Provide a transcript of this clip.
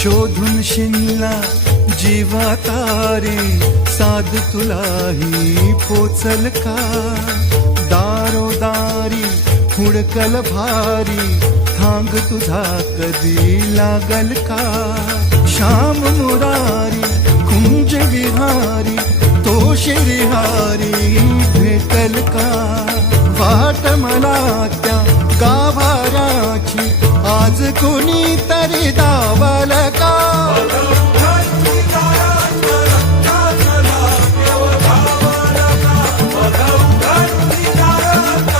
शोधून शिनला जीवा तारी, साध तुलाही पोचल का? दारोदारी हुडकल भारी, थांग तुझा कधी लागल का? श्याम मुरारी कुंज विहारी, तो श्रीहारी भेटल का? वाट मला त्या गाभाराची, आज कोणी तरी दावल का?